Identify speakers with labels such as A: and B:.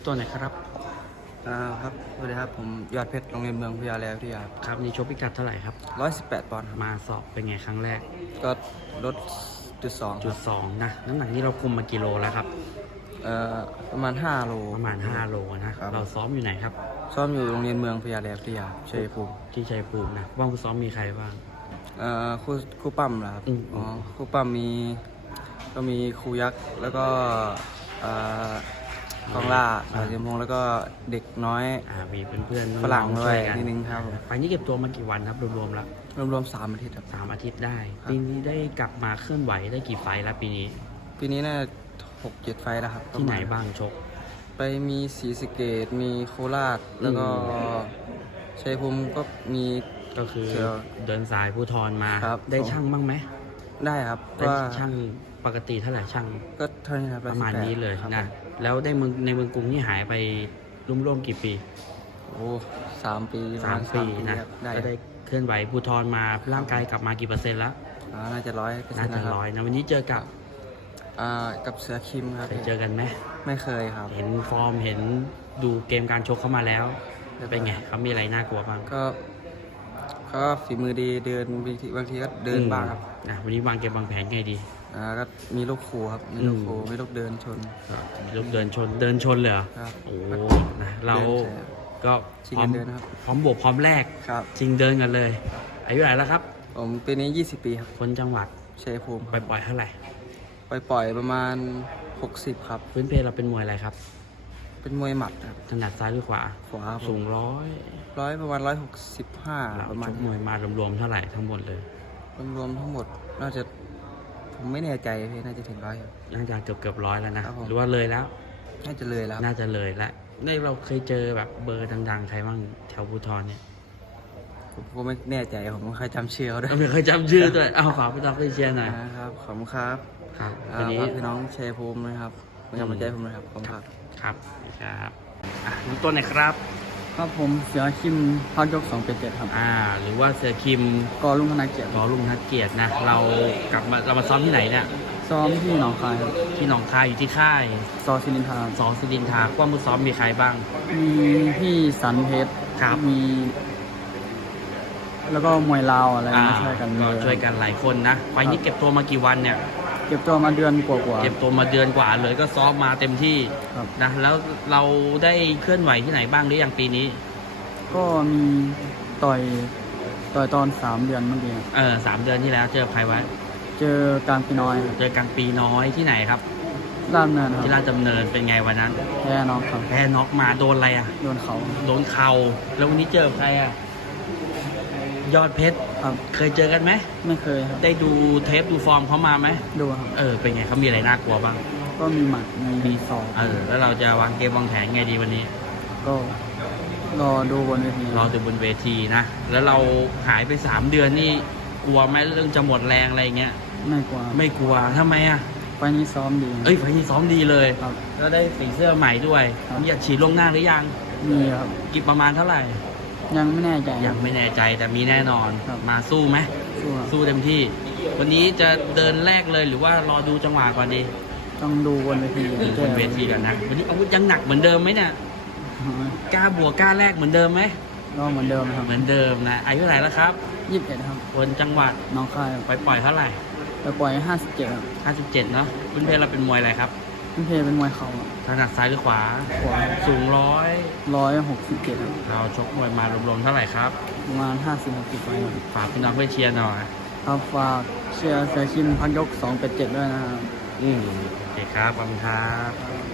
A: ตัวไหนครับ
B: ครับสวัสดีครับผมยอดเพชรโรงเรียนเมืองพิทยาลัยวิทยา
A: ครับนี่ชกพิกัดเท่าไหร่ครับ
B: 118 ปอนด์ครับ
A: มาสอบเป็นไงครั้งแรก
B: ก็ลดจุดสองครับ
A: 2นะน้ำหนักนี้เราคุมมากี่โลแล้วครับ
B: ประมาณ5 โล
A: ประมาณ5โลนะครับเราซ้อมอยู่ไหนครับ
B: ซ้อมอยู่โรงเรียนเมืองพิทยาลัยวิทยาชัยภูมิ
A: ที่ชัยภูมินะว่างผู้ซ้อมมีใครบ้าง
B: ครูปั้มเหรอครับครูปั้มก็มีครูยักษ์แล้วก็กองล่าสายเสียมพงแล้วก็เด็กน้อย
A: มีเพื่อน
B: ฝรั่งด้วยนิดนึงครับ
A: ไฟนี้เก็บตัวมากี่วันครับรวมๆแล้ว
B: รวม3 อาทิตย์ครับ
A: 3 อาทิตย์ได้ปีนี้ได้กลับมาเคลื่อนไหวได้กี่ไฟแล้วปีนี้
B: น่า6-7 ไฟแล้วครับ
A: ที่ไหนบ้างชก
B: ไปมีศรีสะเกษมีโคราชแล้วก็ชัยภูมิก็มี
A: ก็คือเดินสายภูธรมาได้ช่างบ้างไหม
B: ได้ครับ
A: ได้ช่างปกติเท่าไหร่ช่าง
B: ก็เท่านี้ครับ
A: ประมาณนี้เลยนะแล้วได้ในเมืองกรุงนี่หายไปร่วมกี่ปี
B: 3 ปี
A: นะก็ได้เคลื่อนไหวภูธรมาร่างกายกลับมากี่เปอร์เซ็นต์แล้ว
B: น่าจะ100%
A: น่าจะ100นะวันนี้เจอกับ
B: เสือคิมครับ
A: เคยเจอกันไหม
B: ไม่เคยครับ
A: เห็นฟอร์มเห็นดูเกมการชกเข้ามาแล้วเป็นไงเขามีอะไรน่ากลัวบ้าง
B: ก็ฝีมือดีเดินบางทีก็เดินบ้างครับ
A: นะวันนี้วางเกมวางแผนไงดี
B: ก็มีลูกขู่ครับมีลูกขู่มีลูกเดินชน
A: มีลูกเดินชนเลยเหรอโอ้นะเราก็พร้อมบวกพร้อมแรกชิงเดินกันเลยอายุเท่าไหร่แล้วครับ
B: ผมปีนี้20 ปีครับ
A: คนจังหวัด
B: ชัยภูมิ
A: ปล่อยเท่าไหร่
B: ปล่อยประมาณ60ครับ
A: พื้นเพเราเป็นมวยอะไรครับ
B: เป็นมวยหมัดครับ
A: ถนัดซ้ายหรือขวาสูง
B: ประมาณ165ประมาณ
A: มวยมารวมๆเท่าไหร่ทั้งหมดเลย
B: รวมทั้งหมดน่าจะผมไม่แน่ใจพี่น่าจะถึง100ครับ
A: น่าจะเกือบ100แล้วนะหรือว่าเลยแล้ว
B: น่าจะเลยแล้ว
A: นี่เราเคยเจอแบบเบอร์ดังๆใครบ้างแถวภูธรเนี่ย
B: ผมก็ไม่แน่ใจผมไม่เคยจำชื่อเขาด้วย
A: ไม่เคยจำชื่อด้วยเอาฝากพี่ต๊อกเชียร์หน่อย
B: ครับขอบคุณครับ
A: วันนี้
B: พี่น้องชัยภูมินะครับเป็นกำลังใจผมนะครับขอบคุณครับ
A: ครับน้ำต้นไหนครับ
B: ครับผมเสือคิมพักยก2-7ครับ
A: หรือว่าเสือคิม
B: กอลุ่งธนเกียร
A: ตินะเรามาซ้อมที่ไหนเนี่ย
B: ซ้อมที่หนองคาย
A: ที่หนองคายอยู่ที่ค่าย
B: ซอสิรินทา
A: กว้างมือซ้อมมีใครบ้าง
B: มีพี่สันเพชร
A: ครับ
B: มีแล้วก็มวยลาวอะไรมาช่วยกัน
A: หลายคนนะไฟนี้เก็บตัวมากี่วันเนี่ย
B: เก็บตัวมาเดือนกว่า
A: เก็บตัวมาเดือนกว่าเลยก็ซ้อมมาเต็มที่นะแล้วเราได้เคลื่อนไหวที่ไหนบ้างหรือยังปีนี้
B: ก็มีต่อยตอน3 เดือนเมื่อกี้
A: 3 เดือนที่แล้วเจอใครไว้
B: เจอกลางปีน้อย
A: ที่ไหนครับ
B: ราชดำเนิน
A: ที่ราชดำเนินเป็นไงวันนั้น
B: แพ้น็อก
A: มาโดนอะไร
B: โดนเข่า
A: แล้ววันนี้เจอใครยอดเพชรเคยเจอกันไหม
B: ไม่เคยครับ
A: ได้ดูเทปดูฟอร์มเขามาไหม
B: ดูครับ
A: เป็นไงเขามีอะไรน่ากลัวบ้าง
B: ก็มีหมัดมีศอก
A: แล้วเราจะวางเกมวางแผนไงดีวันนี้
B: ก็รอดูบนเวที
A: นะแล้วเราหายไป3 เดือนนี่กลัวไหมเรื่องจะหมดแรงอะไรเงี้ย
B: ไม่กลัว
A: ทำไม
B: ไฟนี้ซ้อมดี
A: ไฟนี้ซ้อมดีเลยแล้วได้สีเสื้อใหม่ด้วยมีอยากฉีดลงหน้าหรือยัง
B: มีครับ
A: กี่ประมาณเท่าไหร่
B: ยังไม่แน่
A: ใจแต่มีแน่นอนมาสู้ไหมสู้เต็มที่วันนี้จะเดินแรกเลยหรือว่ารอดูจังหวะก่อนดี
B: ต้องดูบนเว
A: ทีกันนะวันนี้อาวุธยังหนักเหมือนเดิมไหมเนี่ยกล้าบวกกล้าแรกเหมือนเดิมไหม
B: ก็เหมือนเดิมครับ
A: เหมือนเดิมนะอายุเท่าไหร่แล้วครับ
B: 21ครับ
A: คนจังหวัด
B: หนองคาย
A: ไปปล่อยเท่าไหร่
B: ไปปล่อย57ครับ
A: 57เนาะคุณเพลเราเป็นมวยอะไรครับ
B: คุณเพลเป็นมวยเข่า
A: ถนัดซ้ายหรือขวาสูง
B: 167ครับ
A: เราชกมวยมารวมๆเท่าไหร่ครับ
B: ประมาณ50-60ไฟ
A: ฝากพี่น้องเพื่อเชียร์หน่อย
B: ครับฝากเชียร์เสือคิมพักยก2-7ด้วยนะครับ
A: โอเคครับขอบคุณครับ